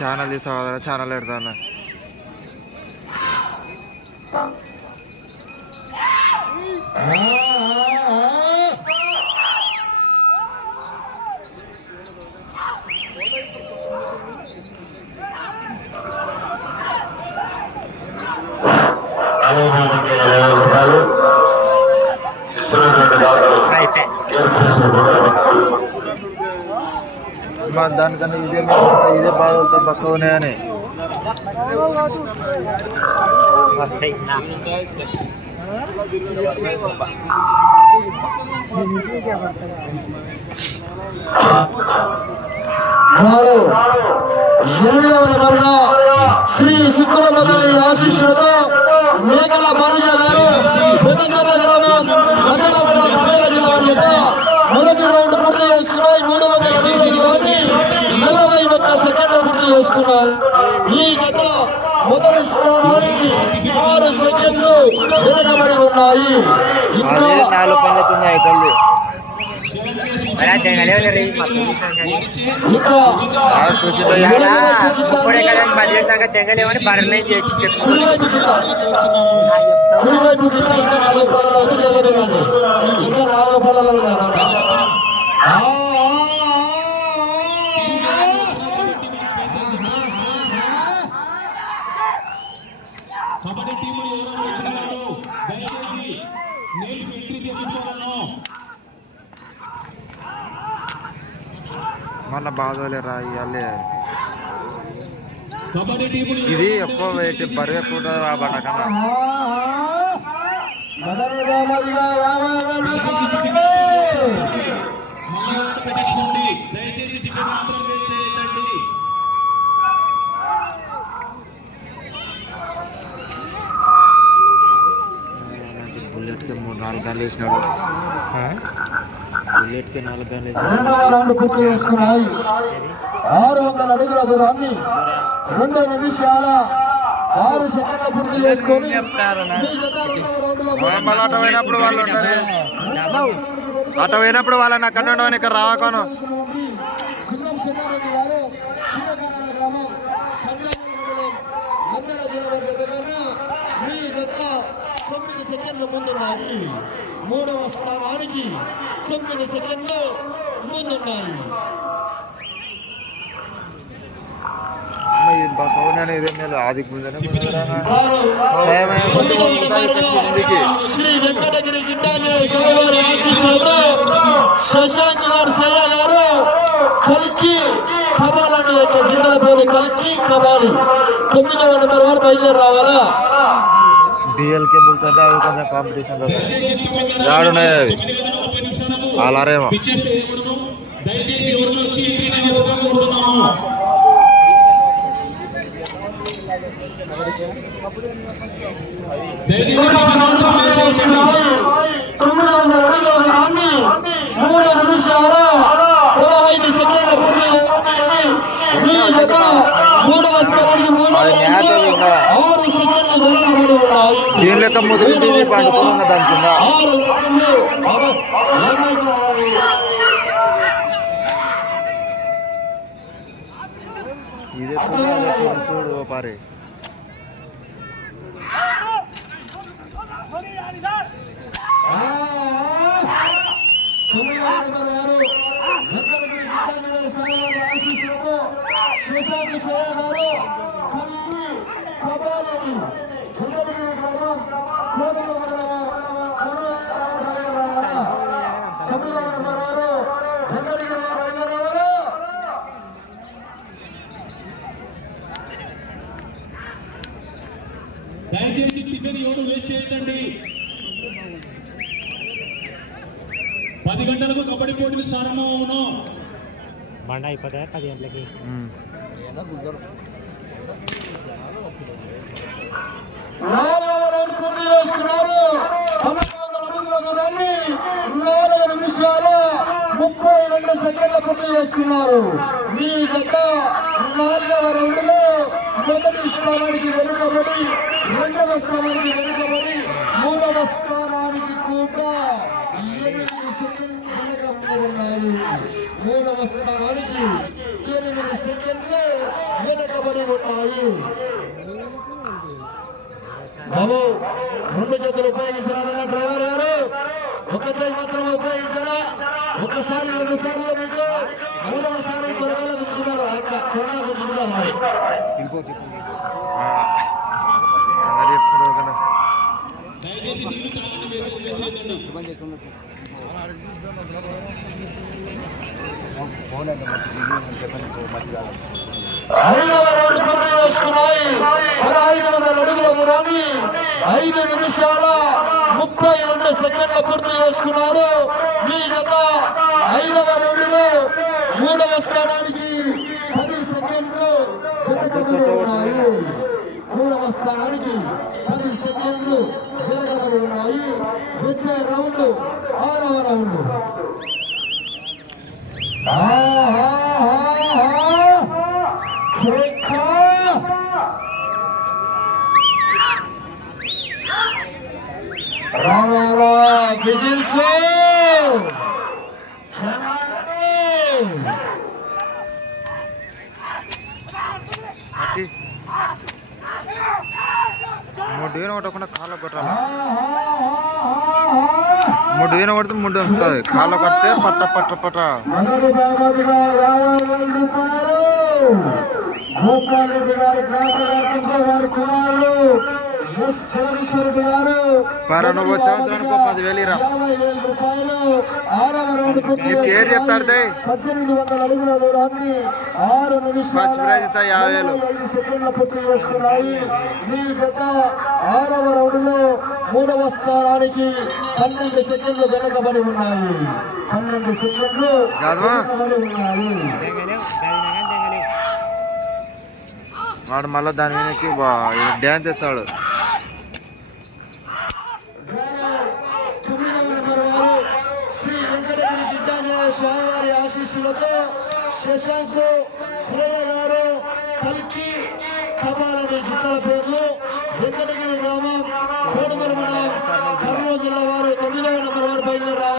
Channel తీసావా? Channel పెడతాను. దానికన్నా ఇదే బాగా పక్క ఉన్నాయని శ్రీ శుక్రమల్లి ఆశీస్సులతో మేకల బాలయ్య గారు గ్రామం మొదటి రౌండ్ పూర్తి చేసుకున్నాయి. 340 సెకండ్లు పూర్తి చేసుకున్నాయి. ఈ గత మొదటి స్థానానికి 6 సెకండ్లు వెనుకబడి ఉన్నాయి. ఇంకా తెగలేమని బర్లే చేసి కబడ్డీ టీము ఎవరు వచ్చినారో దయచేసి నేమ్స్ ఎంట్రీ చేయించుకోవాలను. మన బాధలేరా ఇవ్వాలి. కబడ్డీ టీము ఇది ఎక్కువ వెయిట్ బరువు ఎక్కువ పడకన్నా దయచేసి టికెట్ మాత్రం చేయండి. బుల్లెట్కి 3-4 గంటలు వేసినాడు. బుల్లెట్కి 4 గంటలు పూర్తి చేసుకున్నాయి. 600 అడుగుల దూరాన్ని 2 నిమిషాల 6 సెకండ్ల పూర్తి చేసుకొని అట పోయినప్పుడు వాళ్ళు ఉంటారు. అట పోయినప్పుడు వాళ్ళని అక్కడ ఉండవని ఇక్కడ రావకోను. మూడవ స్థానానికి 9 సెకండ్లు ముందున్నాయి. ఆది శ్రీ వెంకటగిరి శశాంక్ గారు సయ్య గారు కల్కి కబాలండి జిల్లా పేరు కల్కి కబాలి 9వ నెంబర్ వారు బయలుదేరి రావాలా. బిఎల్ కేబుల్స్ అంటే అవి కొంచెం కాంపిటీషన్ ఆడున్నాయి. అవి అలారేమో దయచేసి ఎవరు వచ్చి ఎంట్రీ కోరుతున్నాము. దీని లెక్క ముదిరింది పండుకున్న దాని కింద ఇదే చూడు పారే దయచేసి టిఫిన్ ఎవరు వేస్ట్ చేయొద్దండి. 10 గంటలకు కబడ్డీ పోటీలు ప్రారంభమవును. బండ అయిపోతాయి 10 గంటలకి. నిమిషాల 32 సెకండ్ల పూర్తి చేసుకున్నారు. మీ గత 4వ రౌండ్లో మొదటి స్థానానికి వెనుకబడి 2వ స్థానానికి వెనుకబడి 3వ స్థానానికి కూడా 8 సెకండ్లు వెనుకబడి ఉన్నాయి. 3వ స్థానానికి 8 సెకండ్లు వెనకబడి ఉన్నాయి. బాబు 2 చేతులు ఉపయోగించాలన్న డ్రైవర్ గారు, ఒక చేతి మాత్రం ఉపయోగించాలా? ఒకసారి 2 సార్లు మీకు 3వసారి త్వరగా గుంజుకున్నారు, త్వరగా గుంజుకున్నారు. దయచేసి నీళ్లు తాగండి, వేరే వేసేద్దండి. 5వ రౌండ్ పూర్తి చేసుకున్నాయి. 1500 అడుగుల దూరాన్ని 5 నిమిషాల 32 సెకండ్ల పూర్తి చేసుకున్నారు. ఈ జత 5వ రౌండ్లో 3వ స్థానానికి 10 సెకండ్లు వెనుకబడి ఉన్నాయి. 3వ స్థానానికి 10 సెకండ్లు వెనుకబడి ఉన్నాయి. వచ్చే రౌండ్ 6వ రౌండ్. ముడ్డు వీన కొట్టకుండా కాళ్ళ కొట్టాలి. ముడ్డు వీన కొడితే ముడ్డు వస్తుంది, కాళ్ళ కొడితే పట్ట పట్ట పట్ట. నువ్వు సంవత్సరానికి 10,000 ఇరా. నీ పేరు చెప్తాడు. 1800 అడుగుల దూరాన్ని 6 నిమిషాల ఫస్ట్ ప్రైజ్ ఇస్తా 50,000. 5 సెకండ్ల పూర్తి చేసుకున్నాయి. ఈ జత 6వ రౌండ్లో 3వ స్థానానికి 12 సెకండ్లు వెనుకబడి ఉన్నాయి. 12 సెకండ్లు వెనుకబడి ఉన్నాయి. వాడు మళ్ళీ దాని మీదకి డ్యాన్స్ చేస్తాడు. శ్రీ వెంకటగిరి జిడ్డాంజనేయ స్వామివారి ఆశీస్సులతో శశాంక్ శ్రేయ గారు కల్కి కబాలని జిల్లాల పేర్లు వెంకటగిరి గ్రామం కోడుమల మండలం కర్నూలు జిల్లా వారు 9వ నెంబర్ వారు బయలుదేరారు.